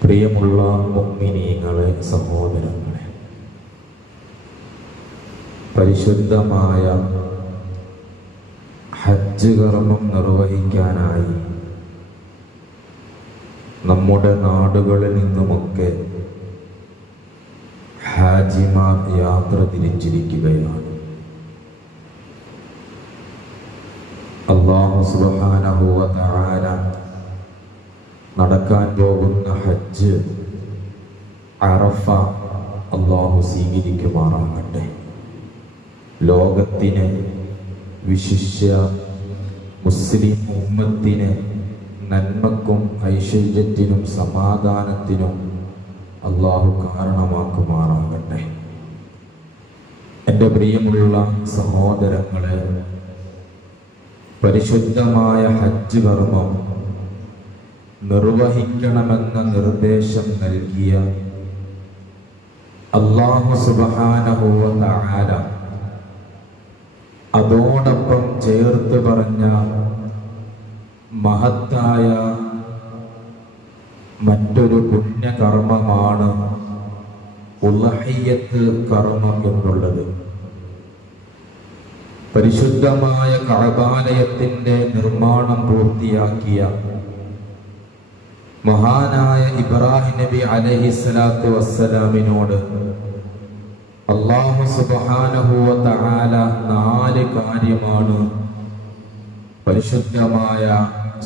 പ്രിയമുള്ള മുമ്മിനീങ്ങളെ സഹോദരങ്ങളെ പരിശുദ്ധമായ ഹജ്ജ് കർമ്മം നിർവഹിക്കാനായി നമ്മുടെ നാടുകളിൽ നിന്നുമൊക്കെ ഹാജിമാർ യാത്ര തിരിച്ചിരിക്കുകയാണ്. അള്ളാഹു സുബ്ഹാനഹു വ തആല നടക്കാൻ പോകുന്ന ഹജ്ജ് അറഫ അള്ളാഹു സ്വീകരിക്കുമാറാകട്ടെ. ലോകത്തിന് വിശിഷ്യ മുസ്ലിം ഉമ്മത്തിന് നന്മക്കും ഐശ്വര്യത്തിനും സമാധാനത്തിനും അള്ളാഹു കാരണമാക്കുമാറാകട്ടെ. എന്റെ പ്രിയമുള്ള സഹോദരങ്ങളെ പരിശുദ്ധമായ ഹജ്ജ് കർമ്മം നിർവഹിക്കണമെന്ന നിർദ്ദേശം നൽകിയ അള്ളാഹു സുബാനഹുവ തആല അതോടൊപ്പം ചേർത്ത് പറഞ്ഞ മഹത്തായ മറ്റൊരു പുണ്യകർമ്മമാണ് ഉലഹിയത്ത് കർമ്മം എന്നുള്ളത്. പരിശുദ്ധമായ കഴബാലയത്തിന്റെ നിർമ്മാണം പൂർത്തിയാക്കിയ മഹാനായ ഇബ്രാഹിം നബി അലഹി സ്വലാത്തു വസ്സലാമിനോട് അള്ളാഹു സുബാനഹുവ തആല നാല് കാര്യമാണ് പരിശുദ്ധമായ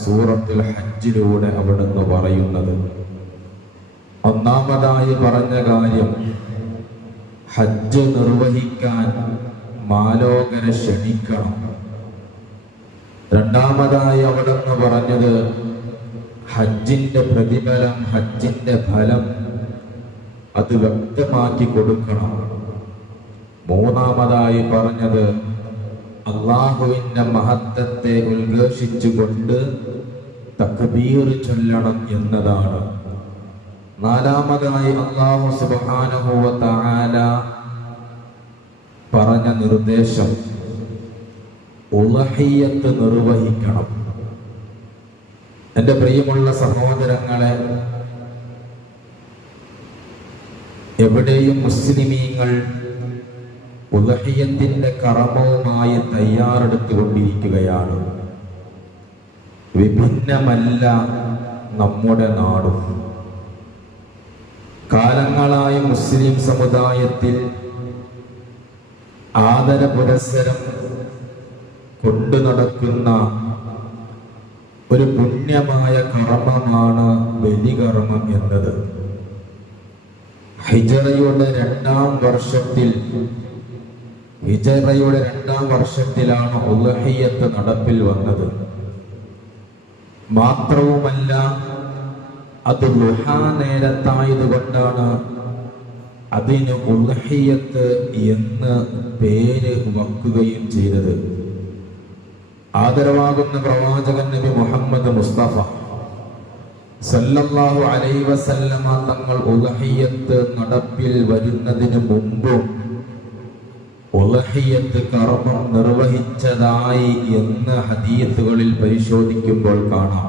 സൂറത്തുൽ ഹജ്ജിലൂടെ അവിടുന്ന് പറയുന്നത്. ഒന്നാമതായി പറഞ്ഞ കാര്യം ഹജ്ജ് നിർവഹിക്കാൻ മാലോകരെ ക്ഷണിക്കണം. രണ്ടാമതായി അവിടുന്ന് പറഞ്ഞത് ഹജ്ജിന്റെ പ്രതിഫലം ഹജ്ജിന്റെ ഫലം അത് വ്യക്തമാക്കി കൊടുക്കണം. മൂന്നാമതായി പറഞ്ഞത് അള്ളാഹുവിന്റെ മഹത്വത്തെ ഉദ്ഘോഷിച്ചുകൊണ്ട് തക്ബീർ ചൊല്ലണം എന്നതാണ്. നാലാമതായി അള്ളാഹു സുബ്ഹാനഹു താല പറഞ്ഞ നിർദ്ദേശം ഉളഹിയത്ത് നിർവഹിക്കണം. എന്റെ പ്രിയമുള്ള സഹോദരങ്ങളെ എവിടെയും മുസ്ലിമീങ്ങൾ ഉദഹയത്തിന്റെ കറവുമായി തയ്യാറെടുത്തുകൊണ്ടിരിക്കുകയാണ്. വിഭിന്നമല്ല നമ്മുടെ നാടും. കാലങ്ങളായി മുസ്ലിം സമുദായത്തിൽ ആദര പുരസ്സരം കൊണ്ടു നടക്കുന്ന ഒരു പുണ്യമായ കർമ്മമാണ് ബലികർമ്മം എന്നത്. ഹിജറയുടെ രണ്ടാം വർഷത്തിൽ ഹിജറയുടെ രണ്ടാം വർഷത്തിലാണ് ഉലഹിയത്ത് നടപ്പിൽ വന്നത്. മാത്രവുമല്ല അത് ലുഹാ നേരത്തായത് കൊണ്ടാണ് അതിന് ഉലഹിയത്ത് എന്ന് പേര് വക്കുകയും ചെയ്തത്. ആദരവാകുന്ന പ്രവാചകൻ നബി മുഹമ്മദ് മുസ്തഫ. സല്ലല്ലാഹു അലൈഹി വസല്ലമ തങ്ങൾ ഉലഹിയത്ത് നടപ്പിൽ വരുന്നതിന് മുമ്പും ഉലഹിയത്ത് കർമ്മം നിർവഹിച്ചതായി എന്ന് ഹദീത്തുകളിൽ പരിശോധിക്കുമ്പോൾ കാണാം.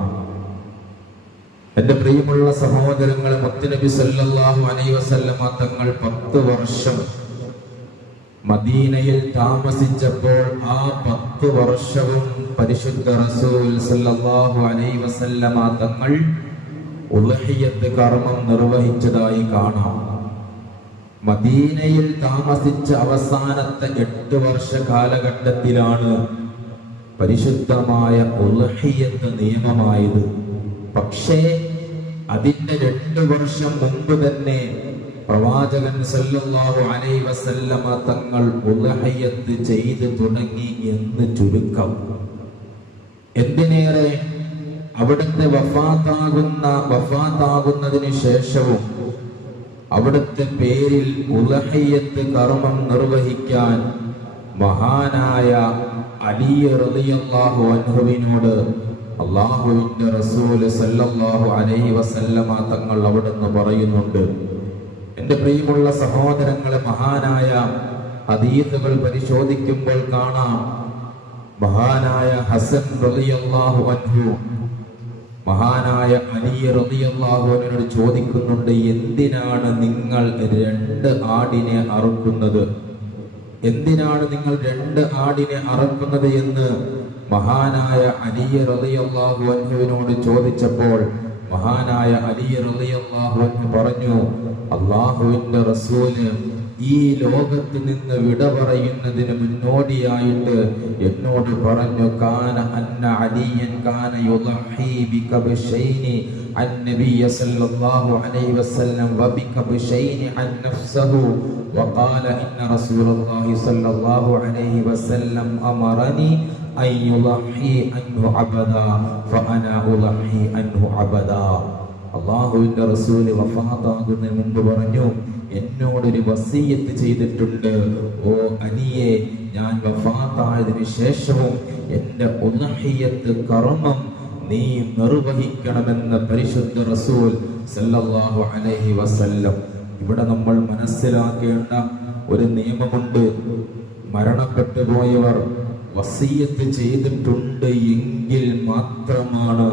എന്റെ പ്രിയമുള്ള സഹോദരങ്ങളെ മുത്തുനബി സല്ലല്ലാഹു അലൈഹി വസല്ലമ തങ്ങൾ പത്ത് വർഷം മദീനയിൽ താമസിച്ചപ്പോൾ ആ പത്ത് വർഷവും പരിശുദ്ധ റസൂൽ സല്ലല്ലാഹു അലൈഹി വസല്ലമ തങ്ങൾ ഉലഹിയത്ത് കർമ്മം നിർവഹിച്ചതായി കാണാം. മദീനയിൽ താമസിച്ച അവസാനത്തെ എട്ട് വർഷ കാലഘട്ടത്തിലാണ് പരിശുദ്ധമായ ഉലഹിയത്ത് നിയമമായത്. പക്ഷേ അതിന്റെ രണ്ടു വർഷം മുമ്പ് തന്നെ പ്രവാചകൻ സല്ലല്ലാഹു അലൈഹി വസല്ലമ തങ്ങൾ ഉലഹയ്യത്ത് ചെയ്തു തുടങ്ങി എന്ന് ചുരുക്കം. എന്തിനേറെ? അവിടുത്തെ വഫാത്താകുന്ന വഫാത്താകുന്നതിന് ശേഷവും അവിടുത്തെ പേരിൽ ഉലഹയ്യത്ത് കർമ്മം നിർവഹിക്കാൻ മഹാനായ അലി റളിയല്ലാഹു അൻഹുവിനോട് അള്ളാഹുവിന്റെ റസൂൽ സല്ലല്ലാഹു അലൈഹി വസല്ലമ തങ്ങൾ അവിടുന്ന് പറയുന്നുണ്ട്. എന്റെ പ്രിയമുള്ള സഹോദരങ്ങളെ മഹാനായ ഹദീസുകൾ പരിശോധിക്കുമ്പോൾ കാണാം. മഹാനായ ഹസൻ റളിയല്ലാഹു അൻഹു മഹാനായ അലി റളിയല്ലാഹുവിനോട് ചോദിക്കുന്നുണ്ട് എന്തിനാണ് നിങ്ങൾ രണ്ട് ആടിനെ അറുക്കുന്നത്? എന്തിനാണ് നിങ്ങൾ രണ്ട് ആടിനെ അറക്കുന്നത് എന്ന് മഹാനായ അലി റളിയല്ലാഹു അൻഹുവിനോട് ചോദിച്ചപ്പോൾ മഹാനായ അലി റളിയല്ലാഹു അൻഹു പറഞ്ഞു അള്ളാഹുവിന്റെ റസൂല് ഈ ലോകത്ത് നിന്ന് വിട പറയുന്നതിന് മുന്നോടിയായിട്ട് എന്നോട് പറഞ്ഞു കാന അന്ന അലിയൻ കാന യുളഹി ബികബ്ശൈനി عن النبي صلى الله عليه وسلم وبكبشين عن نفسه وقال إن رسول الله صلى الله عليه وسلم أمرني أن يضحي عنه عبدا فأنا أضحي عنه عبدا അള്ളാഹുവിന്റെ റസൂൽ വഫാത്താകുന്നതിന് മുമ്പ് പറഞ്ഞു എന്നോടൊരു വസീയത്ത് ചെയ്തിട്ടുണ്ട്. ഓ അനിയെ ഞാൻ വഫാത്തായതിനു ശേഷവും എന്റെ ഉലഹിയത്ത് കർമ്മം നീ നിർവഹിക്കണമെന്ന് പരിശുദ്ധ റസൂൽ സല്ലല്ലാഹു അലൈഹി വസല്ലം. ഇവിടെ നമ്മൾ മനസ്സിലാക്കേണ്ട ഒരു നിയമമുണ്ട്. മരണപ്പെട്ടു പോയവർ വസീയത്ത് ചെയ്തിട്ടുണ്ട് എങ്കിൽ മാത്രമാണ്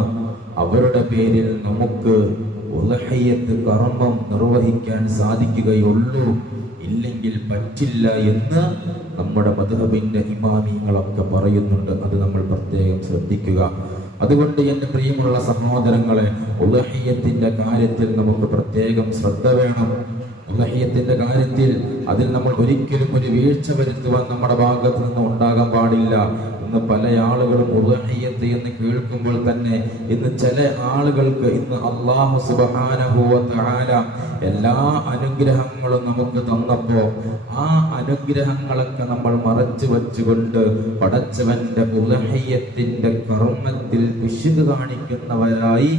അവരുടെ പേരിൽ നമുക്ക് ഉലഹയ്യത്ത് കർമ്മം നിർവഹിക്കാൻ സാധിക്കുകയുള്ളൂ. ഇല്ലെങ്കിൽ പറ്റില്ല എന്ന് നമ്മുടെ മധുഹബിന്റെ ഇമാമിങ്ങളൊക്കെ പറയുന്നുണ്ട്. അത് നമ്മൾ പ്രത്യേകം ശ്രദ്ധിക്കുക. അതുകൊണ്ട് എന്റെ പ്രിയമുള്ള സഹോദരങ്ങളെ ഉലഹയ്യത്തിന്റെ കാര്യത്തിൽ നമുക്ക് പ്രത്യേകം ശ്രദ്ധ വേണം. ഉലഹയ്യത്തിന്റെ കാര്യത്തിൽ അതിൽ നമ്മൾ ഒരിക്കലും ഒരു വീഴ്ച വരുത്തുവാൻ നമ്മുടെ ഭാഗത്ത് നിന്ന് ഉണ്ടാകാൻ പാടില്ല ഇന്ന് പല ആളുകളും ഉലഹയ്യത്ത് എന്ന് കേൾക്കുമ്പോൾ തന്നെ ഇന്ന് ചില ആളുകൾക്ക് ഇന്ന് അള്ളാഹു സുബാനുഭവത്താല എല്ലാ അനുഗ്രഹങ്ങളും നമുക്ക് തന്നപ്പോ ആ അനുഗ്രഹങ്ങളൊക്കെ നമ്മൾ മറച്ചു വച്ചുകൊണ്ട് പടച്ചവന്റെ ഉദഹയ്യത്തിന്റെ കർമ്മത്തിൽ പിശുക്ക് കാണിക്കുന്നവരായി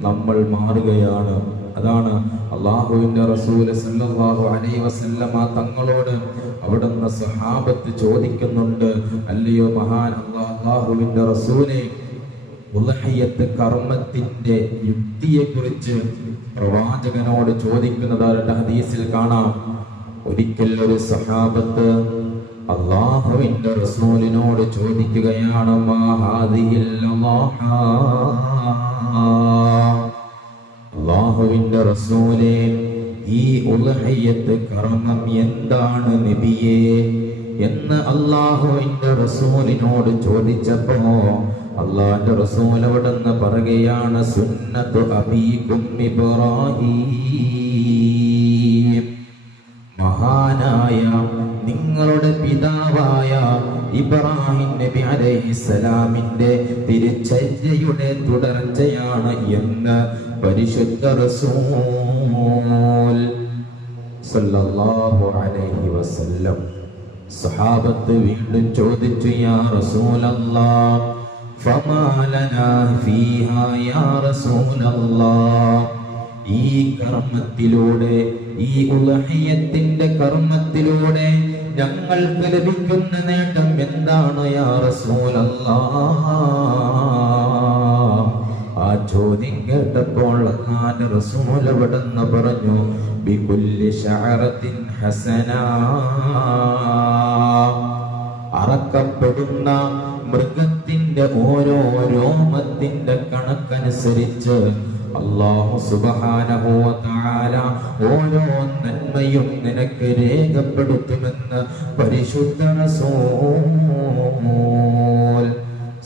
നമ്മൾ മാറുകയാണ്. അതാണ് അള്ളാഹുവിന്റെ റസൂൽ സല്ലല്ലാഹു അലൈഹി വസല്ലമ തങ്ങളോട് അവിടുന്ന് സഹാബത്ത് ചോദിക്കുന്നുണ്ട് അല്ലയോ മഹാൻ അള്ളാഹുവിന്റെ റസൂലെ ഉലഹയ്യത്ത് കർമ്മത്തിന്റെ യുക്തിയെക്കുറിച്ച് പ്രവാചകനോട് ചോദിക്കുന്നതായിട്ട് ഹദീസിൽ കാണാം. ഒരിക്കൽ ഒരു സഹാബത്ത് അള്ളാഹുവിന്റെ റസൂലിനോട് ചോദിക്കുകയാണ് മാ ഹാദിഹിൽ അല്ലാഹാ അള്ളാഹുവിന്റെ റസൂലെ ഈ ഉലഹയ്യത്ത് കർമ്മം എന്താണ് നബിയെ എന്ന് അള്ളാഹുവിന്റെ റസൂലിനോട് ചോദിച്ചപ്പോ അള്ളാന്റെ റസൂൽ അവിടുന്ന് പറയുകയാണ് സുന്നത്തു അബീകും മഹാനായ നിങ്ങളുടെ പിതാവായ ഇബ്രാഹിം നബി അലൈഹിസ്സലാമിന്റെ തിരുചര്യയുടെ തുടർച്ചയാണ് എന്ന് പരിശുദ്ധ റസൂൽ സല്ലല്ലാഹു അലൈഹി വസല്ലം സഹാബത്ത് വീണ്ടും ചോദിച്ചു യാ റസൂലല്ലാ ഫീഹാ യാ റസൂലല്ലാ ഈ കർമ്മത്തിലൂടെ ഈ ഉലഹയത്തിന്റെ കർമ്മത്തിലൂടെ ഞങ്ങൾക്ക് ലഭിക്കുന്ന നേട്ടം എന്താണ് യാ റസൂലല്ലാഹ്? ആ ചോദ്യം കേട്ടപ്പോൾ അള്ളാന്റെ റസൂൽ അവിടെന്ന് പറഞ്ഞു ബികുല്ലി ശഅറത്തിൻ ഹസന. അറക്കപ്പെടുന്ന മൃഗത്തിന്റെ ഓരോ രോമത്തിന്റെ കണക്കനുസരിച്ച് അള്ളാഹു സുബ്ഹാനഹു വ തആല ഓരോ നന്മയും നിനക്ക് രേഖപ്പെടുത്തുമെന്ന് പരിശുദ്ധ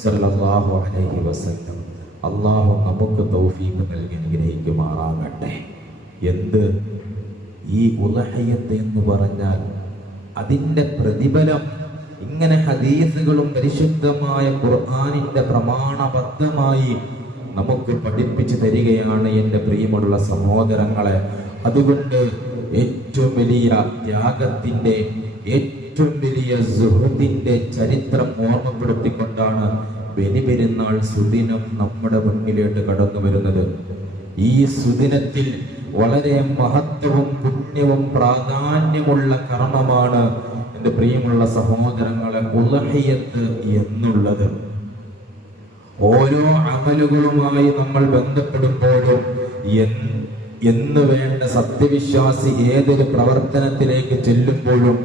സല്ലല്ലാഹു അലൈഹി വസല്ലം. അള്ളാഹു നമുക്ക് തൗഫീഖ് നൽകി അനുഗ്രഹിക്കുമാറാകട്ടെ. എന്ത്? ഈ ഉലഹയത്ത് എന്ന് പറഞ്ഞാൽ അതിന്റെ പ്രതിഫലം ഇങ്ങനെ ഹദീസുകളും പരിശുദ്ധമായ ഖുർആാനിന്റെ പ്രമാണബദ്ധമായി നമുക്ക് പഠിപ്പിച്ചു തരികയാണ് എന്റെ പ്രിയമുള്ള സഹോദരങ്ങളെ. അതുകൊണ്ട് ഏറ്റവും വലിയ ത്യാഗത്തിന്റെ ഏറ്റവും വലിയ സുഹൃത്തിന്റെ ചരിത്രം ഓർമ്മപ്പെടുത്തിക്കൊണ്ടാണ് ബലിപെരുന്നാൾ സുദിനം നമ്മുടെ മുന്നിലേക്ക് കടന്നു വരുന്നത്. ഈ സുദിനത്തിൽ വളരെ മഹത്വവും പുണ്യവും പ്രാധാന്യമുള്ള കർമ്മമാണ് എന്റെ പ്രിയമുള്ള സഹോദരങ്ങളെ ഉലഹയത്ത് എന്നുള്ളത്. ഓരോ അമലുകളുമായി നമ്മൾ ബന്ധപ്പെടുമ്പോഴും എന്ന് വേണ്ട സത്യവിശ്വാസി ഏതൊരു പ്രവർത്തനത്തിലേക്ക് ചെല്ലുമ്പോഴും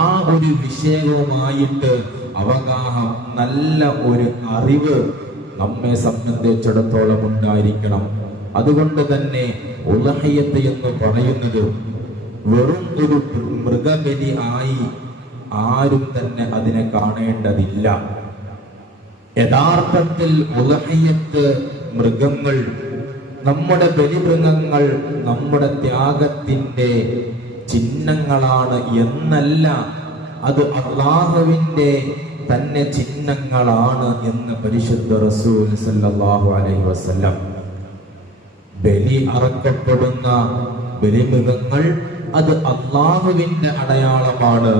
ആ ഒരു വിഷയവുമായിട്ട് അവഗാഹം നല്ല ഒരു അറിവ് നമ്മെ സംബന്ധിച്ചിടത്തോളം ഉണ്ടായിരിക്കണം. അതുകൊണ്ട് തന്നെ ഉലഹയ്യത്ത് എന്ന് പറയുന്നത് വെറും ഒരു മൃഗബലി ആയി ആരും തന്നെ അതിനെ കാണേണ്ടതില്ല. യഥാർത്ഥത്തിൽ ഉലഹയ്യത്ത് മൃഗങ്ങൾ നമ്മുടെ ബലിമൃഗങ്ങൾ നമ്മുടെ ത്യാഗത്തിന്റെ ചിഹ്നങ്ങളാണ് എന്നല്ല അത് അള്ളാഹുവിന്റെ തന്നെ ചിഹ്നങ്ങളാണ് എന്ന് പരിശുദ്ധ റസൂൽ സല്ലല്ലാഹു അലൈഹി വസല്ലം. ബലി അറക്കപ്പെടുന്ന ബലിമൃഗങ്ങൾ അത് അള്ളാഹുവിന്റെ അടയാളമാണ്.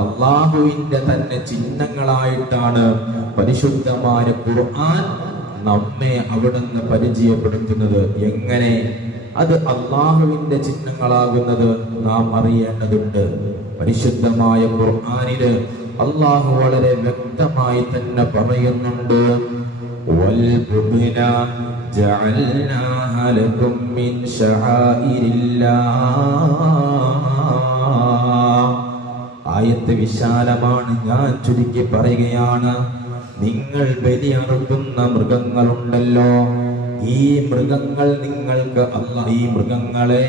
അള്ളാഹുവിന്റെ തന്നെ ചിഹ്നങ്ങളായിട്ടാണ് പരിശുദ്ധമായ ഖുർആൻ നമ്മെ അവിടുന്ന് പരിചയപ്പെടുത്തുന്നത്. എങ്ങനെ? അത് അള്ളാഹുവിന്റെ ചിഹ്നങ്ങളാകുന്നത് നാം അറിയേണ്ടതുണ്ട്. പരിശുദ്ധമായ ഖുർആാനിൽ അള്ളാഹു വളരെ വ്യക്തമായി തന്നെ പറയുന്നുണ്ട്. ജഅൽനാഹ ലകും മിൻ ശആഇരില്ലാഹ് ആയത്ത് വിശാലമാണ്. ഞാൻ ചുരുക്കി പറയുകയാണ്. നിങ്ങൾ ബലിയറുക്കുന്ന മൃഗങ്ങളുണ്ടല്ലോ. ഈ മൃഗങ്ങൾ നിങ്ങൾക്ക് അല്ല ഈ മൃഗങ്ങളെ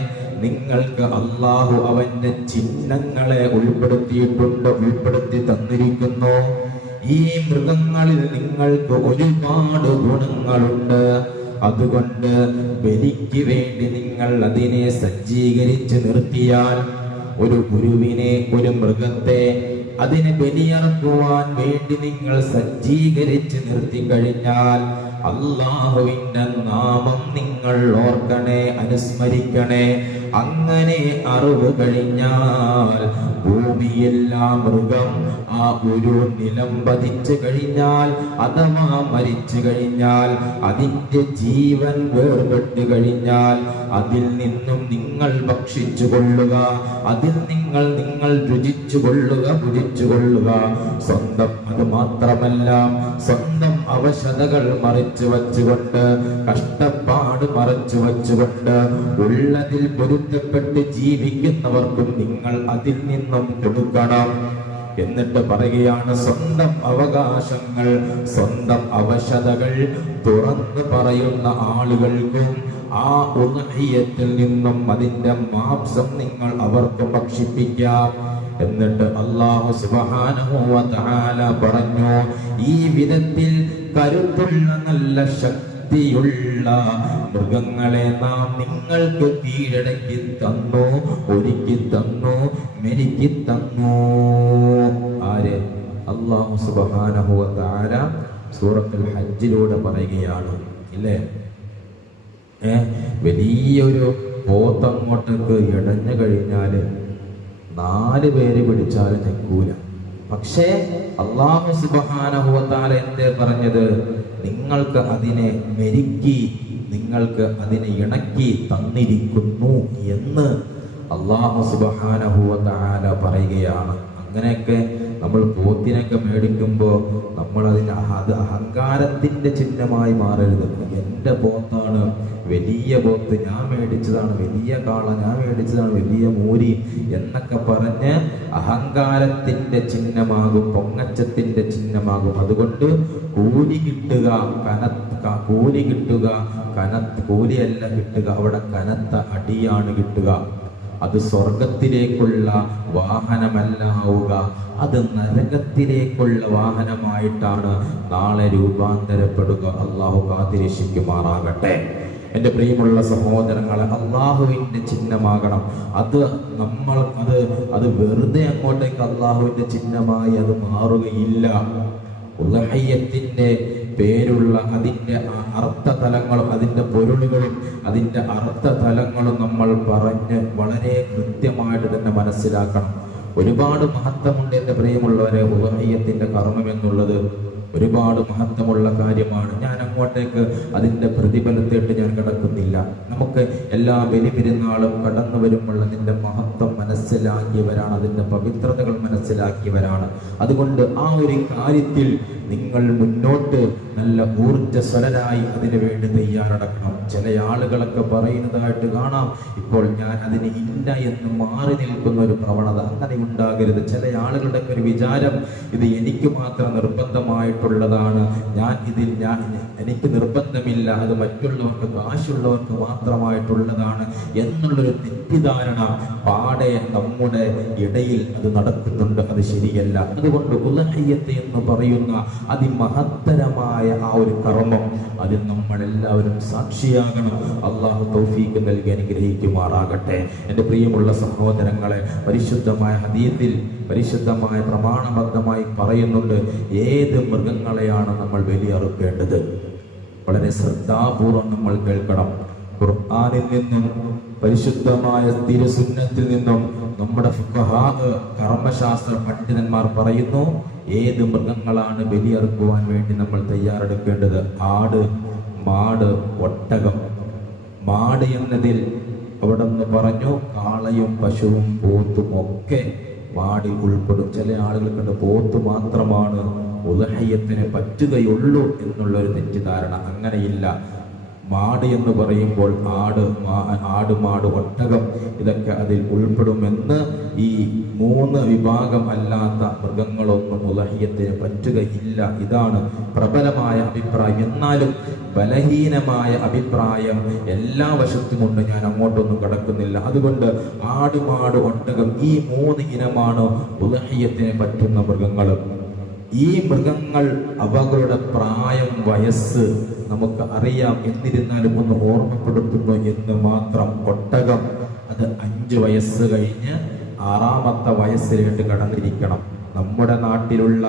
നിങ്ങൾക്ക് അള്ളാഹു അവന്റെ ചിഹ്നങ്ങളെ ഉൾപ്പെടുത്തിയിട്ടുണ്ട് ഉൾപ്പെടുത്തി തന്നിരിക്കുന്നു. ഈ മൃഗങ്ങളിൽ നിങ്ങൾക്ക് ഒരുപാട് ഗുണങ്ങളുണ്ട്. അതുകൊണ്ട് ബലിക്ക് വേണ്ടി നിങ്ങൾ അതിനെ സജ്ജീകരിച്ച് നിർത്തിയാൽ ഒരു ഗുരുവിനെ ഒരു മൃഗത്തെ അതിന് ബലിയറക്കുവാൻ വേണ്ടി നിങ്ങൾ സജ്ജീകരിച്ച് നിർത്തി കഴിഞ്ഞാൽ അള്ളാഹുവിന്റെ നാമം നിങ്ങൾ ഓർക്കണേ അനുസ്മരിക്കണേ. അങ്ങനെ അറിവ് കഴിഞ്ഞാൽ ഭൂമിയെല്ലാം മൃഗം ആ ഒരു നിലം പതിച്ചു കഴിഞ്ഞാൽ അഥവാ മരിച്ചു കഴിഞ്ഞാൽ അതിന്റെ ജീവൻ വേർപെട്ട് കഴിഞ്ഞാൽ അതിൽ നിന്നും നിങ്ങൾ ഭക്ഷിച്ചു കൊള്ളുക അതിൽ നിങ്ങൾ നിങ്ങൾ രുചിച്ചു കൊള്ളുക ഭുജിച്ചു കൊള്ളുക. സ്വന്തം അത് മാത്രമല്ല സ്വന്തം അവശതകൾ മറിച്ചു വച്ചുകൊണ്ട് കഷ്ടപ്പാട് മറച്ചു വച്ചുകൊണ്ട് ഉള്ളതിൽ പൊരുത്തപ്പെട്ട് ജീവിക്കുന്നവർക്കും നിങ്ങൾ അതിൽ നിന്നും കൊടുക്കണം. എന്നിട്ട് പറയുകയാണ് സ്വന്തം അവകാശങ്ങൾ സ്വന്തം അവശതകൾ തുറന്ന് പറയുന്ന ആളുകൾക്കും ആ ഉദഹയത്തിൽ നിന്നും അതിന്റെ മാംസം നിങ്ങൾ അവർക്ക് ഭക്ഷിപ്പിക്കാം. എന്നിട്ട് അള്ളാഹു സുബ്ഹാനഹു വ തആല പറഞ്ഞു ഈ വിധത്തിൽ കരുത്തുള്ള നല്ല ശക്തിയുള്ള മൃഗങ്ങളെ നാം നിങ്ങൾക്ക് കീഴടക്കി തന്നു ഒരുക്കി തന്നു മെരുക്കി തന്നു. ആര്? അള്ളാഹു സുബ്ഹാനഹു സൂറത്തിൽ സൂറത്തുൽ ഹജ്ജിലൂടെ പറയുകയാണ് ഇല്ലേ? വലിയൊരു പോത്തങ്ങോട്ടേക്ക് ഇടഞ്ഞു കഴിഞ്ഞാൽ നാല് പേര് പിടിച്ചാൽ നിൽക്കൂല പക്ഷേ അള്ളാഹു സുബാനഹുവത്താല എന്തേ പറഞ്ഞത്? നിങ്ങൾക്ക് അതിനെ മെരുക്കി നിങ്ങൾക്ക് അതിനെ ഇണക്കി തന്നിരിക്കുന്നു എന്ന് അള്ളാഹു സുബാനഹുവത്താല പറയുകയാണ്. അങ്ങനെയൊക്കെ നമ്മൾ പോത്തിനൊക്കെ മേടിക്കുമ്പോൾ നമ്മൾ അതിന് അത് അഹങ്കാരത്തിന്റെ ചിഹ്നമായി മാറരുത്. എന്റെ പോത്താണ് വലിയ പോത്ത് ഞാൻ മേടിച്ചതാണ് വലിയ കാള ഞാൻ മേടിച്ചതാണ് വലിയ മൂരി എന്നൊക്കെ പറഞ്ഞ് അഹങ്കാരത്തിന്റെ ചിഹ്നമാകും പൊങ്ങച്ചത്തിന്റെ ചിഹ്നമാകും. അതുകൊണ്ട് കൂലി കിട്ടുക കനത്ത കൂലി കിട്ടുക കനത്ത് കൂലിയല്ല കിട്ടുക അവിടെ കനത്ത അടിയാണ് കിട്ടുക. അത് സ്വർഗത്തിലേക്കുള്ള വാഹനമല്ലാവുക. അത് നരകത്തിലേക്കുള്ള വാഹനമായിട്ടാണ് നാളെ രൂപാന്തരപ്പെടുക. അള്ളാഹു കാത്തിരക്ഷിക്കുമാറാകട്ടെ. എന്റെ പ്രിയമുള്ള സഹോദരങ്ങളെ അള്ളാഹുവിന്റെ ചിഹ്നമാകണം. അത് നമ്മൾ അത് അത് വെറുതെ അങ്ങോട്ടേക്ക് അള്ളാഹുവിന്റെ ചിഹ്നമായി അത് മാറുകയില്ല. ഉദഹയ്യത്തിന്റെ പേരുള്ള അതിന്റെ അർത്ഥ അർത്ഥതലങ്ങളും അതിന്റെ പൊരുളുകളും അതിന്റെ അർത്ഥതലങ്ങളും നമ്മൾ പറഞ്ഞ് വളരെ കൃത്യമായിട്ട് തന്നെ മനസ്സിലാക്കണം. ഒരുപാട് മഹത്വമുണ്ട് എന്റെ പ്രിയമുള്ളവരെ ഉദഹയ്യത്തിന്റെ കർമ്മം എന്നുള്ളത്. ഒരുപാട് മഹത്വമുള്ള കാര്യമാണ്. ഞാൻ അങ്ങോട്ടേക്ക് അതിന്റെ പ്രതിഫലത്തേട്ട് ഞാൻ കിടക്കുന്നില്ല നമുക്ക് ഒക്കെ എല്ലാ ബലിപെരുന്നാളും കടന്നു വരുമ്പോൾ അതിന്റെ മഹത്വം മനസ്സിലാക്കിയവരാണ് അതിന്റെ പവിത്രതകൾ മനസ്സിലാക്കിയവരാണ്. അതുകൊണ്ട് ആ ഒരു കാര്യത്തിൽ നിങ്ങൾ മുന്നോട്ട് നല്ല ഊർജസ്വലരായി അതിനു വേണ്ടി തയ്യാറെടുക്കണം. ചില ആളുകളൊക്കെ പറയുന്നതായിട്ട് കാണാം ഇപ്പോൾ ഞാൻ അതിന് ഇല്ല എന്ന് മാറി നിൽക്കുന്ന ഒരു പ്രവണത അങ്ങനെ ഉണ്ടാകരുത്. ചില ആളുകളുടെ ഒരു വിചാരം ഇത് എനിക്ക് മാത്രം നിർബന്ധമായിട്ടുള്ളതാണ്. ഞാൻ ഇതിൽ ഞാൻ എനിക്ക് നിർബന്ധമില്ല അത് മറ്റുള്ളവർക്ക് കാശുള്ളവർക്ക് മാത്രമായിട്ടുള്ളതാണ് എന്നുള്ളൊരു തെറ്റിദ്ധാരണ പാടെ നമ്മുടെ ഇടയിൽ അത് നടക്കുന്നുണ്ട്. അത് ശരിയല്ല. അതുകൊണ്ട് ഉലഹയ്യത്ത് എന്ന് പറയുന്ന അതിമഹത്തരമായ ആ ഒരു കർമ്മം അതിൽ നമ്മളെല്ലാവരും സാക്ഷിയാകണം. അള്ളാഹു തൗഫീക്ക് നൽകി അനുഗ്രഹിക്കുമാറാകട്ടെ. എന്റെ പ്രിയമുള്ള സഹോദരങ്ങളെ പരിശുദ്ധമായ ഹദീത്തിൽ പരിശുദ്ധമായ പ്രമാണബദ്ധമായി പറയുന്നുണ്ട് ഏത് മൃഗങ്ങളെയാണ് നമ്മൾ ബലിയറുക്കേണ്ടത്? വളരെ ശ്രദ്ധാപൂർവം നമ്മൾ കേൾക്കണം. ഖുർആാനിൽ നിന്നും പരിശുദ്ധമായ തിരുസുന്നത്തിൽ നിന്നും നമ്മുടെ കർമ്മശാസ്ത്ര പണ്ഡിതന്മാർ പറയുന്നു ഏത് മൃഗങ്ങളാണ് ബലിയറുക്കുവാൻ വേണ്ടി നമ്മൾ തയ്യാറെടുക്കേണ്ടത്? ആട് മാട് ഒട്ടകം. മാട് എന്നതിൽ അവിടെ നിന്ന് പറഞ്ഞു കാളയും പശുവും പോത്തും ഒക്കെ മാടിൽ ഉൾപ്പെടും. ചില ആളുകൾ കണ്ട് പോത്ത് മാത്രമാണ് ഉദഹയ്യത്തിന് പറ്റുകയുള്ളൂ എന്നുള്ളൊരു തെറ്റിദ്ധാരണ. അങ്ങനെയില്ല. മാട് എന്ന് പറയുമ്പോൾ ആട് ആട് മാട് ഒട്ടകം ഇതൊക്കെ അതിൽ ഉൾപ്പെടുമെന്ന് ഈ മൂന്ന് വിഭാഗം അല്ലാത്ത മൃഗങ്ങളൊന്നും ഉലഹിയത്തിന് പറ്റുകയില്ല. ഇതാണ് പ്രബലമായ അഭിപ്രായം. എന്നാലും ബലഹീനമായ അഭിപ്രായം എല്ലാ വശത്തുമുണ്ട് ഞാൻ അങ്ങോട്ടൊന്നും കടക്കുന്നില്ല. അതുകൊണ്ട് ആട് മാട് ഒട്ടകം ഈ മൂന്ന് ഇനമാണ് ഉലഹിയത്തിന് പറ്റുന്ന മൃഗങ്ങളും ഈ മൃഗങ്ങൾ അവകളുടെ പ്രായം വയസ്സ് നമുക്ക് അറിയാം. എന്നിരുന്നാലും ഒന്ന് ഓർമ്മപ്പെടുത്തുന്നു എന്ന് മാത്രം ഒട്ടകം. അത് അഞ്ച് വയസ്സ് കഴിഞ്ഞ് ആറാമത്തെ വയസ്സിലേക്ക് കടന്നിരിക്കണം. നമ്മുടെ നാട്ടിലുള്ള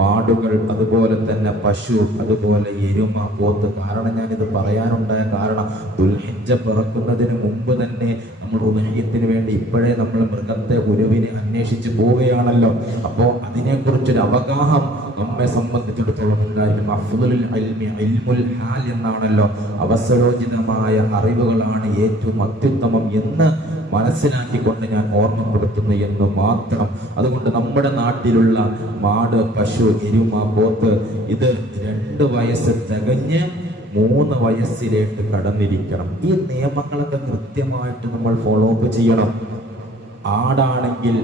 മാടുകൾ അതുപോലെ തന്നെ പശു അതുപോലെ എരുമ പോത്ത്. കാരണം ഞാനിത് പറയാനുണ്ടായ കാരണം ദുൽഹിജ പിറക്കുന്നതിന് മുമ്പ് തന്നെ നമ്മൾ ഉദയത്തിന് വേണ്ടി ഇപ്പോഴേ നമ്മൾ മൃഗത്തെ ഉരുവിനെ അന്വേഷിച്ച് പോവുകയാണല്ലോ. അപ്പോൾ അതിനെക്കുറിച്ചൊരു അവഗാഹം നമ്മെ സംബന്ധിച്ചിടത്തോളം ഉണ്ടായിരിക്കും. അഫ്ദുൽ അൽമി ഇൽമുൽ ഹാൽ എന്നാണല്ലോ അവസരോചിതമായ അറിവുകളാണ് ഏറ്റവും അത്യുത്തമം എന്ന് മനസ്സിലാക്കിക്കൊണ്ട് ഞാൻ ഓർമ്മപ്പെടുത്തുന്നു എന്ന് മാത്രം. അതുകൊണ്ട് നമ്മുടെ നാട്ടിലുള്ള മാട് പശു എരുമ പോത്ത് ഇത് രണ്ട് വയസ്സ് തികഞ്ഞ് മൂന്ന് വയസ്സിലേക്ക് കടന്നിരിക്കണം. ഈ നിയമങ്ങളൊക്കെ കൃത്യമായിട്ട് നമ്മൾ ഫോളോ അപ്പ് ചെയ്യണം. ആടാണെങ്കിൽ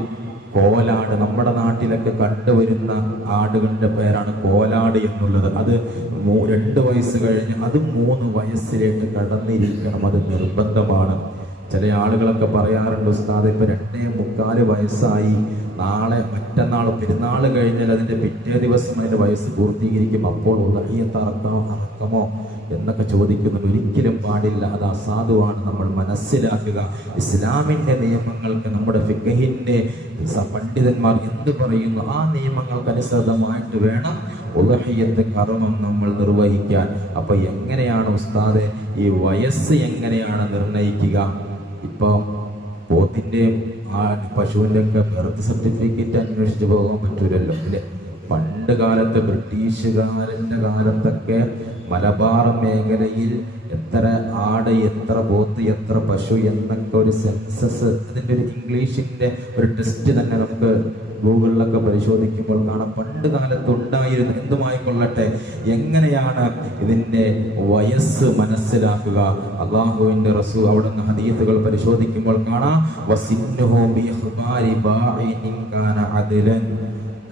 കോലാട്. നമ്മുടെ നാട്ടിലൊക്കെ കണ്ടുവരുന്ന ആടുകളുടെ പേരാണ് കോലാട് എന്നുള്ളത്. അത് രണ്ട് വയസ്സ് കഴിഞ്ഞ് അത് മൂന്ന് വയസ്സിലേക്ക് കടന്നിരിക്കണം. അത് നിർബന്ധമാണ്. ചില ആളുകളൊക്കെ പറയാറുണ്ട് ഉസ്താദ് ഇപ്പൊ രണ്ടേ മുക്കാൽ വയസ്സായി. നാളെ മറ്റന്നാൾ പെരുന്നാൾ കഴിഞ്ഞാൽ അതിന്റെ പിറ്റേ ദിവസം അതിന്റെ വയസ്സ് പൂർത്തീകരിക്കും. അപ്പോൾ ഉദഹിയത്ത് അറക്കമോ എന്നൊക്കെ ചോദിക്കുന്നത് ഒരിക്കലും പാടില്ല. അത് അസാധുവാണ്. നമ്മൾ മനസ്സിലാക്കുക. ഇസ്ലാമിന്റെ നിയമങ്ങൾക്ക് നമ്മുടെ ഫിഖഹിന്റെ പണ്ഡിതന്മാർ എന്ത് പറയുന്നു? ആ നിയമങ്ങൾക്ക് അനുസൃതമായിട്ട് വേണം ഉദഹിയത്ത് കർമ്മം നമ്മൾ നിർവഹിക്കാൻ. അപ്പൊ എങ്ങനെയാണ് ഉസ്താദെ ഈ വയസ്സ് എങ്ങനെയാണ് നിർണയിക്കുക ഇപ്പൊ പോത്തിന്റെയും ആ പശുവിന്റെ ഒക്കെ ബർത്ത് സർട്ടിഫിക്കറ്റ് അന്വേഷിച്ച് പോകാൻ പറ്റൂലല്ലോ അല്ലേ? പണ്ട് കാലത്ത് ബ്രിട്ടീഷുകാരന്റെ കാലത്തൊക്കെ മലബാർ മേഖലയിൽ എത്ര ആട് എത്ര പോത്ത് എത്ര പശു എന്നൊക്കെ ഒരു സെൻസസ് അതിന്റെ ഒരു ഇംഗ്ലീഷിന്റെ ഒരു ടെസ്റ്റ് തന്നെ നമുക്ക് ഗൂഗിളിലൊക്കെ പരിശോധിക്കുമ്പോൾ കാണാം പണ്ട് കാലത്ത് ഉണ്ടായിരുന്നു എന്തുമായിക്കൊള്ളട്ടെ എങ്ങനെയാണ് ഇതിന്റെ വയസ്സ് മനസ്സിലാക്കുക? അള്ളാഹുവിന്റെ റസൂ അവിടുന്ന് ഹദീത്തുകൾ പരിശോധിക്കുമ്പോൾ കാണാം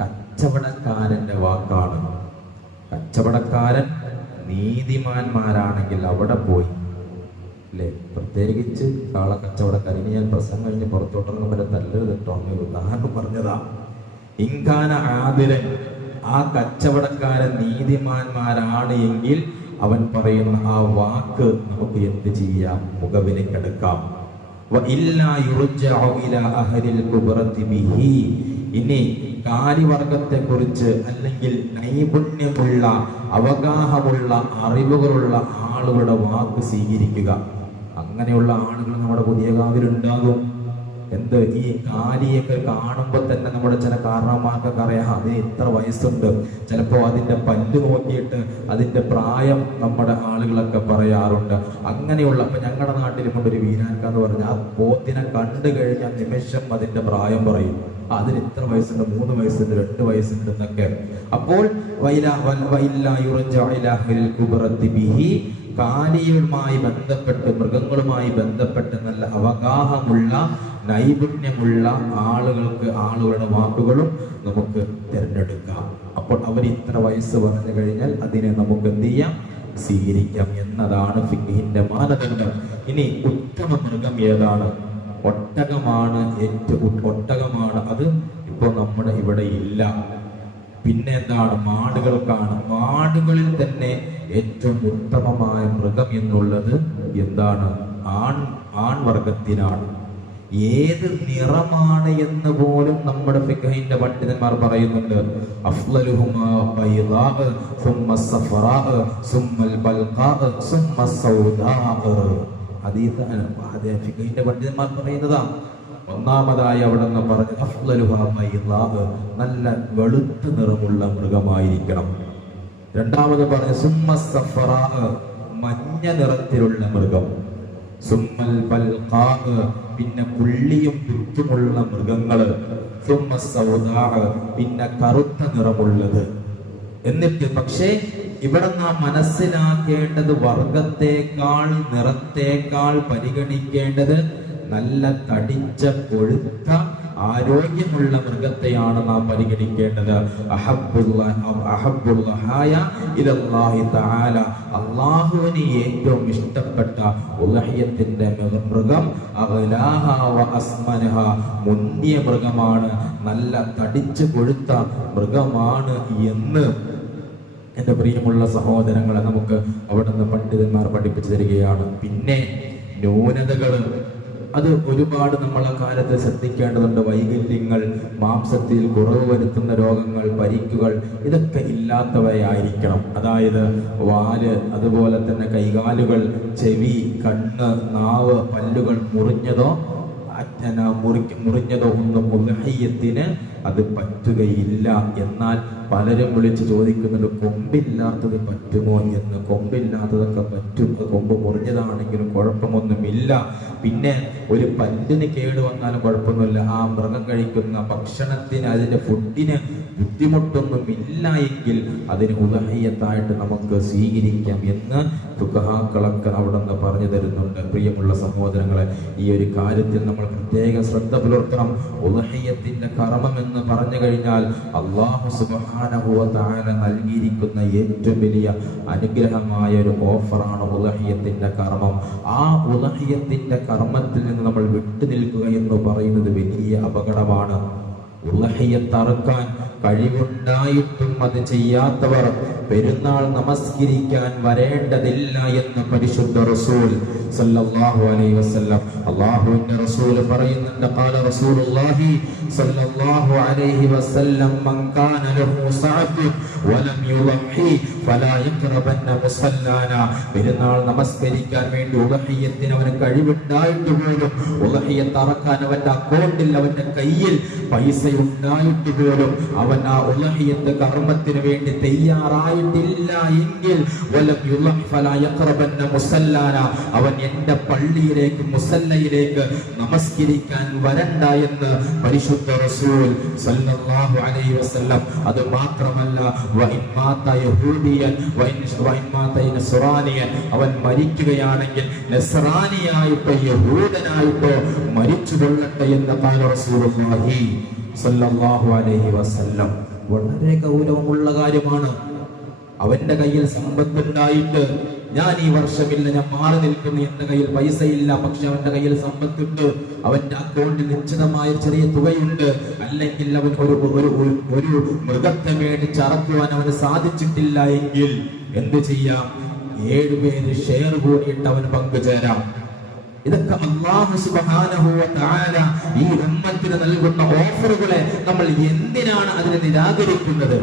കച്ചവടക്കാരന്റെ വാക്കാണ്. കച്ചവടക്കാരൻ നീതിമാന്മാരാണെങ്കിൽ അവിടെ പോയി. അല്ലേ പ്രത്യേകിച്ച് കാള കച്ചവടക്കാരൻ ഇനി ഞാൻ പ്രസംഗം കഴിഞ്ഞ് പുറത്തോട്ടിറങ്ങും വരെ തല്ലരുത് കേട്ടോ അങ്ങനെ ഉദാഹരണം പറഞ്ഞതാ. ഇങ്കാന ആതിരൻ ആ കച്ചവടക്കാരൻ നീതിമാന്മാരാണ് എങ്കിൽ അവൻ പറയുന്ന ആ വാക്ക് നമുക്ക് എന്ത് ചെയ്യാം? മുഖവിലേക്കെടുക്കാം. ഇനി കാര്യവർഗത്തെ കുറിച്ച് അല്ലെങ്കിൽ നൈപുണ്യമുള്ള അവഗാഹമുള്ള അറിവുകളുള്ള ആളുകളുടെ വാക്ക് സ്വീകരിക്കുക. അങ്ങനെയുള്ള ആളുകൾ നമ്മുടെ പുതിയ കാവിലുണ്ടാകും എന്ത്? ഈ കാലിയൊക്കെ കാണുമ്പോൾ തന്നെ നമ്മുടെ ചില കാരണന്മാർക്കൊക്കെ അറിയാം അതിന് ഇത്ര വയസ്സുണ്ട്. ചിലപ്പോൾ അതിന്റെ പല്ല് നോക്കിയിട്ട് അതിന്റെ പ്രായം നമ്മുടെ ആളുകളൊക്കെ പറയാറുണ്ട്. അങ്ങനെയുള്ള അപ്പൊ ഞങ്ങളുടെ നാട്ടിൽ ഒരു വീരാൻക എന്ന് പറഞ്ഞാൽ ആ പോത്തിനെ കണ്ടു കഴിഞ്ഞാൽ നിമിഷം അതിന്റെ പ്രായം പറയും. അതിന് ഇത്ര വയസ്സുണ്ട് മൂന്ന് വയസ്സുണ്ട് രണ്ട് വയസ്സുണ്ട് എന്നൊക്കെ. അപ്പോൾ കാലിയുമായി ബന്ധപ്പെട്ട് മൃഗങ്ങളുമായി ബന്ധപ്പെട്ട് നല്ല അവഗാഹമുള്ള നൈപുണ്യമുള്ള ആളുകൾക്ക് ആളുകളുടെ വാക്കുകളും നമുക്ക് തിരഞ്ഞെടുക്കാം. അപ്പോൾ അവർ ഇത്ര വയസ്സ് പറഞ്ഞു കഴിഞ്ഞാൽ അതിനെ നമുക്ക് എന്ത് ചെയ്യാം? സ്വീകരിക്കാം എന്നതാണ് ഫിഖിന്റെ മാനദണ്ഡം. ഇനി ഉത്തമ മൃഗം ഏതാണ്? ഒട്ടകമാണ് ഏറ്റവും ഒട്ടകമാണ് അത്. ഇപ്പോൾ നമ്മുടെ ഇവിടെ ഇല്ല. പിന്നെ എന്താണ്? മാടുകൾക്കാണ് മാടുകളിൽ തന്നെ ഏറ്റവും ഉത്തമമായ മൃഗം എന്നുള്ളത് എന്താണ്? ആൺ ആൺവർഗത്തിനാണ് ഏത് നിറമാണ് എന്ന് പോലും നമ്മുടെ ഫിഖഹിന്റെ പണ്ഡിതന്മാർ പറയുന്നുണ്ട്. ഫിഖഹിന്റെ പണ്ഡിതന്മാർ പറയുന്നതാണ് ഒന്നാമതായി അവിടെ നിന്ന് പറഞ്ഞു ബൈദാഅ് നല്ല വെളുത്ത നിറമുള്ള മൃഗമായിരിക്കണം. രണ്ടാമത് പറഞ്ഞു സുമ്മ സഫറാഅ് മഞ്ഞ നിറത്തിലുള്ള മൃഗം. സുമ്മൽ പിന്നെ പുള്ളിയും ചുറ്റുമുള്ള മൃഗങ്ങൾ. സുമ്മ സൗദാഅ് പിന്നെ കറുത്ത നിറമുള്ളത്. എന്നിട്ട് പക്ഷേ ഇവിടെ നാം മനസ്സിലാക്കേണ്ടത് വർഗത്തേക്കാൾ നിറത്തേക്കാൾ പരിഗണിക്കേണ്ടത് നല്ല തടിച്ച കൊഴുത്ത ആരോഗ്യമുള്ള മൃഗത്തെയാണ് നാം പരിഗണിക്കേണ്ടത്. അള്ളാഹുവിന് ഏറ്റവും ഇഷ്ടപ്പെട്ട ഉലഹ്യത്തിന്റെ മൃഗം മുന്തിയ മൃഗമാണ്. നല്ല തടിച്ചു കൊഴുത്ത മൃഗമാണ് എന്ന് എന്റെ പ്രിയമുള്ള സഹോദരങ്ങളെ നമുക്ക് അവിടുന്ന് പണ്ഡിതന്മാർ പഠിപ്പിച്ചു തരികയാണ്. പിന്നെ ന്യൂനതകൾ അത് ഒരുപാട് നമ്മൾ ആ കാലത്ത് ശ്രദ്ധിക്കേണ്ടതുണ്ട്. വൈകല്യങ്ങൾ മാംസത്തിൽ കുറവ് വരുത്തുന്ന രോഗങ്ങൾ പരിക്കുകൾ ഇതൊക്കെ ഇല്ലാത്തവയായിരിക്കണം. അതായത് വാൽ അതുപോലെ തന്നെ കൈകാലുകൾ ചെവി കണ്ണ് നാവ് പല്ലുകൾ മുറിഞ്ഞതോ മുറിഞ്ഞതോ ഒന്നും ഉലഹയ്യത്തിന് അത് പറ്റുകയില്ല. എന്നാൽ പലരും വിളിച്ച് ചോദിക്കുന്നുണ്ട് കൊമ്പില്ലാത്തത് പറ്റുമോ എന്ന്. കൊമ്പില്ലാത്തതൊക്കെ പറ്റും. അത് കൊമ്പ് മുറിഞ്ഞതാണെങ്കിലും കുഴപ്പമൊന്നുമില്ല. പിന്നെ ഒരു പല്ലിന് കേട് വന്നാലും കുഴപ്പമൊന്നുമില്ല. ആ മൃഗം കഴിക്കുന്ന ഭക്ഷണത്തിന് അതിന്റെ ഫുഡിന് ബുദ്ധിമുട്ടൊന്നുമില്ല എങ്കിൽ അതിന് ഉദഹയ്യത്തായിട്ട് നമുക്ക് സ്വീകരിക്കാം എന്ന് ഫുഖഹാക്കളൊക്കെ അവിടെ നിന്ന് പറഞ്ഞു തരുന്നുണ്ട്. പ്രിയമുള്ള സഹോദരങ്ങളെ ഈ ഒരു കാര്യത്തിൽ നമ്മൾ പ്രത്യേക ശ്രദ്ധ പുലർത്തണം. ഉദഹയ്യത്തിന്റെ കർമ്മം എന്ന് പറഞ്ഞു കഴിഞ്ഞാൽ അള്ളാഹു സുബ്ഹാനഹു വ നൽകിയിരിക്കുന്ന ഏറ്റവും വലിയ അനുഗ്രഹമായ ഒരു ഓഫറാണ് ഉദഹയ്യത്തിന്റെ കർമ്മം. ആ ഉദഹയ്യത്തിന്റെ കർമ്മത്തിൽ നിന്ന് നമ്മൾ വിട്ടുനിൽക്കുക എന്ന് പറയുന്നത് വലിയ അപകടമാണ്. ഉലഹയ്യത്തറക്കാൻ കഴിവുണ്ടായിട്ടും അത് ചെയ്യാത്തവർ പെരുന്നാൾ നമസ്കരിക്കാൻ വരേണ്ടതില്ല എന്ന് പരിശുദ്ധ റസൂൽ സല്ലല്ലാഹു അലൈഹി വസല്ലം അല്ലാഹുവിന്റെ റസൂൽ പറയുന്നുണ്ട്. ഖാല റസൂലുള്ളാഹി സല്ലല്ലാഹു അലൈഹി വസല്ലം മൻ കാന ലഹു സഅത്ത് വലം യുളഹി ഫലാ യഖറബന്ന മുസല്ലാന. പെരുന്നാൾ നമസ്കരിക്കാൻ വേണ്ടി ഉലഹയ്യത്തിന് അവന് കഴിവുണ്ടായിട്ട് പോലും ഉലഹയ്യത്ത് അറക്കാൻ അവന്റെ അക്കൗണ്ടിൽ അവന്റെ കയ്യിൽ പൈസ ഉണ്ടായിട്ട് പോലും അവൻ ആ ഉലഹിയത്ത് കർമ്മത്തിന് വേണ്ടി തയ്യാറായിട്ടില്ല എങ്കിൽ മുസല്ലാന. അവൻ എന്റെ പള്ളിയിലേക്ക് മുസല്ലയിലേക്ക് നമസ്കരിക്കാൻ വരണ്ട എന്ന് പരിശുദ്ധ റസൂൽ സല്ലല്ലാഹു അലൈഹി വസല്ലം. അത് മാത്രമല്ല അവൻ മരിക്കുകയാണെങ്കിൽ നസ്റാനിയായിട്ടോ യഹൂദനായിട്ടോ മരിച്ചു കൊള്ളട്ടെ എന്ന് ഖാല റസൂലുള്ളാഹി സല്ലല്ലാഹു അലൈഹി വസല്ലം. വളരെ ഗൗരവമുള്ള കാര്യമാണ്. അവന്റെ കയ്യിൽ സമ്പത്തുണ്ടായിട്ട് ഞാൻ ഈ വർഷമില്ല ഞാൻ മാറി നിൽക്കുന്നു എന്റെ കയ്യിൽ പൈസയില്ല പക്ഷെ അവന്റെ കയ്യിൽ സമ്പത്തുണ്ട്. അവന്റെ അക്കൗണ്ടിൽ നിശ്ചിതമായ ചെറിയ തുകയുണ്ട്. അല്ലെങ്കിൽ അവൻ ഒരു ഒരു ഒരു- മൃഗത്തെ മേടിച്ച് അറക്കുവാൻ അവന് സാധിച്ചിട്ടില്ല എങ്കിൽ എന്ത് ചെയ്യാം? ഏഴുപേര് ഷെയർ കൂടിയിട്ട് അവന് പങ്കുചേരാം. ഇതൊക്കെ അള്ളാഹു സുബ്ഹാനഹു വ ഈ ഉമ്മത്തിന് നൽകുന്ന ഓഫറുകളെ നമ്മൾ എന്തിനാണ് അതിനെ നിരാകരിക്കുന്നത്?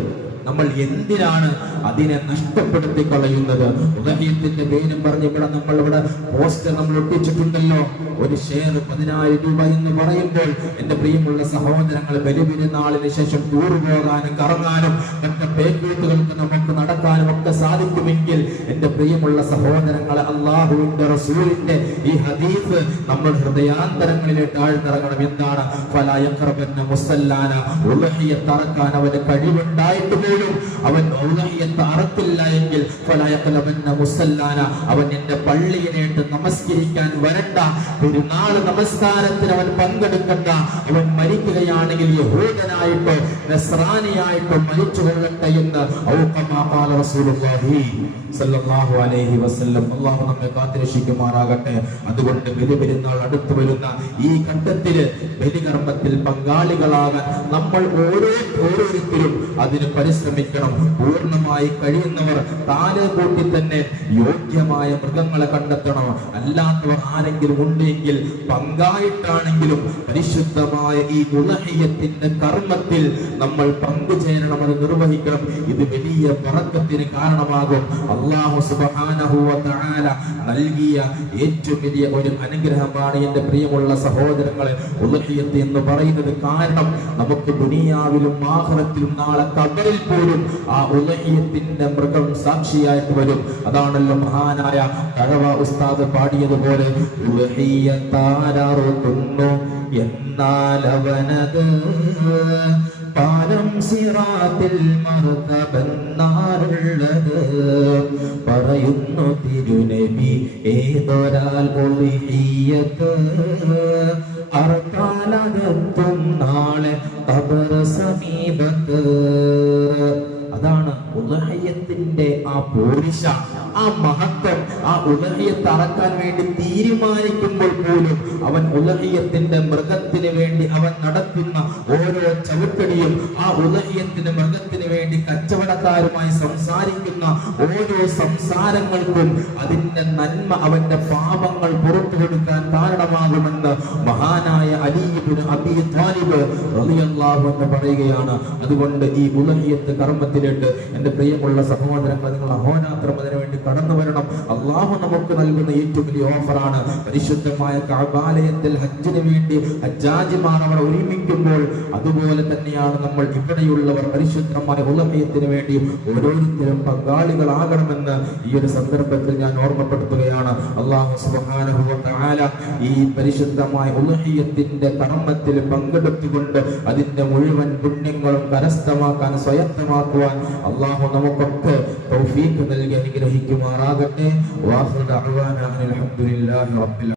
നമ്മൾ എന്തിനാണ് അതിനെ നഷ്ടപ്പെടുത്തി കളയുന്നത് ഉദഹയത്തിന്റെ പേരും പറഞ്ഞ് ഇവിടെ നമ്മൾ ഇവിടെ പോസ്റ്റർ നമ്മൾ ഒട്ടിച്ചിട്ടുണ്ടല്ലോ. ഒരു ഷെയർ പതിനായിരം രൂപ എന്ന് പറയുമ്പോൾ എന്റെ പ്രിയമുള്ള സഹോദരങ്ങൾ ബലിപെരുന്നാളിന് ശേഷം ടൂർ പോകാനും കറങ്ങാനും മറ്റു പേക്കൂട്ടുകൾക്ക് നമുക്ക് നടക്കാനും ഒക്കെ സാധിക്കുമെങ്കിൽ എന്റെ പ്രിയമുള്ള സഹോദരങ്ങൾ അള്ളാഹുവിന്റെ റസൂലിന്റെ ഈ ഹദീഫ് നമ്മൾ ഹൃദയാന്തരങ്ങളിലേക്ക് ആഴ്ന്നിറങ്ങണം എന്താണ്? മുസല്ലാന ഉലഹിയത്ത് അറക്കാൻ അവന് കഴിവുണ്ടായിട്ട് പോലും അവൻ ഉലഹിയത്ത് അറത്തില്ല എങ്കിൽ മുസല്ലാന അവൻ എന്റെ പള്ളിയിലേട്ട് നമസ്കരിക്കാൻ വരണ്ട. പെരുന്നാൾ നമസ്കാരത്തിന് അവൻ പങ്കെടുക്കണ്ട. അവൻ മരിക്കുകയാണെങ്കിൽ യഹൂദനായിട്ടോ നസ്രാനിയായിട്ടോ മരിച്ചു കൊള്ളട്ടെ എന്ന് അല്ലാഹു നമ്മെ കാത്തുരക്ഷിക്കുമാറാകട്ടെ. അതുകൊണ്ട് ബലി പെരുന്നാൾ അടുത്തു വരുന്ന ഈ ഘട്ടത്തിൽ ബലികർമ്മത്തിൽ പങ്കാളികളാകാൻ നമ്മൾ ഓരോ ഓരോരുത്തരും അതിന് പരിശ്രമിക്കണം. പൂർണമായി കഴിയുന്നവർ താലെ കൂട്ടി തന്നെ യോഗ്യമായ മൃഗങ്ങളെ കണ്ടെത്തണം. അല്ലാത്തവർ ആരെങ്കിലും ഉണ്ടെങ്കിൽ പങ്കായിട്ടാണെങ്കിലും പരിശുദ്ധമായ ഈ ഗുണഹീയത്തിന്റെ കർമ്മത്തിൽ നമ്മൾ പങ്കുചേരണം അത് നിർവഹിക്കണം. ഇത് വലിയ പറക്കത്തിന് കാരണമാകും. അള്ളാഹു സുബാനഹുല നൽകിയ ഏറ്റവും വലിയ ഒരു അനുഗ്രഹമാണ് എന്റെ പ്രിയമുള്ള സഹോദരങ്ങളെ. ഉലഹിയത്ത് എന്ന് പറയുന്നത് കാരണം നമുക്ക് ദുനിയാവിലും ആഹ്റത്തിലും നാളെ കബറിൽ പോലും ആ ഉലഹിയത്തിന്റെ മൃഗം സാക്ഷിയായിട്ട് വരും. അതാണല്ലോ മഹാനായ കഴവ ഉസ്താദ് പാടിയതുപോലെ ഉലഹിയത്താരറുക്കുന്നു എന്നാൽ അവനത് പാലം സിറാത്തിൽ മഹതബന്നാറുള്ളത് പറയുന്നു തിരുനബി ഏതൊരാൾ ഒളിഹിയത്ത് അർത്താലകത്തും നാളെ കബർ സമീപത്ത്. അതാണ് ഉദഹയത്തിന്റെ ആ പോരിശ ആ മഹത്വം. ആ ഉദഹയത്ത് അറക്കാൻ വേണ്ടി തീരുമാനിക്കുമ്പോൾ പോലും അവൻ ഉദഹയത്തിന്റെ മൃഗത്തിന് വേണ്ടി അവൻ നടത്തുന്ന ഓരോ ചവിട്ടടിയും ആ ഉലഹയത്തിന്റെ മൃഗത്തിന് വേണ്ടി കച്ചവടക്കാരുമായി സംസാരിക്കുന്ന ഓരോ സംസാരങ്ങൾക്കും അതിന്റെ നന്മ അവന്റെ പാപങ്ങൾ പുറത്തു കൊടുക്കാൻ കാരണമാകുമെന്ന് മഹാനായ അലീബിന് അബി താലിബ് റളിയല്ലാഹു പറയുകയാണ്. അതുകൊണ്ട് ഈ ഉലഹിയത്ത് കർമ്മത്തിലിട്ട് എന്റെ പ്രിയമുള്ള സഹോദരങ്ങൾ നിങ്ങൾ അഹോനാത്രം അതിനു വേണ്ടി കടന്നു വരണം. അള്ളാഹു നമുക്ക് നൽകുന്ന ഏറ്റവും വലിയ ഓഫറാണ്. പരിശുദ്ധമായ കാബാലയത്തിൽ ഹജ്ജിന് വേണ്ടി ഹജ്ജാജിമാർ ഒരുമിക്കുമ്പോൾ അതുപോലെ തന്നെയാണ് നമ്മൾ ഇവിടെയുള്ളവർ പരിശുദ്ധമായ ഉലഹയത്തിന് വേണ്ടി ഓരോരുത്തരും പങ്കാളികളാകണമെന്ന് ഈ ഒരു സന്ദർഭത്തിൽ ഞാൻ ഓർമ്മപ്പെടുത്തുകയാണ്. അള്ളാഹു തആല ഈ പരിശുദ്ധമായ ഉലഹയത്തിന്റെ കർമ്മത്തിൽ പങ്കെടുത്തുകൊണ്ട് അതിന്റെ മുഴുവൻ പുണ്യങ്ങളും കരസ്ഥമാക്കാൻ സ്വയത്തമാക്കുവാൻ അള്ളാഹു നമുക്കൊക്കെ തൗഫീഖ് നൽകി അനുഗ്രഹിക്കുമാറാകട്ടെ. വാഹു ദഅവാന അനിൽ റബ്ബിൽ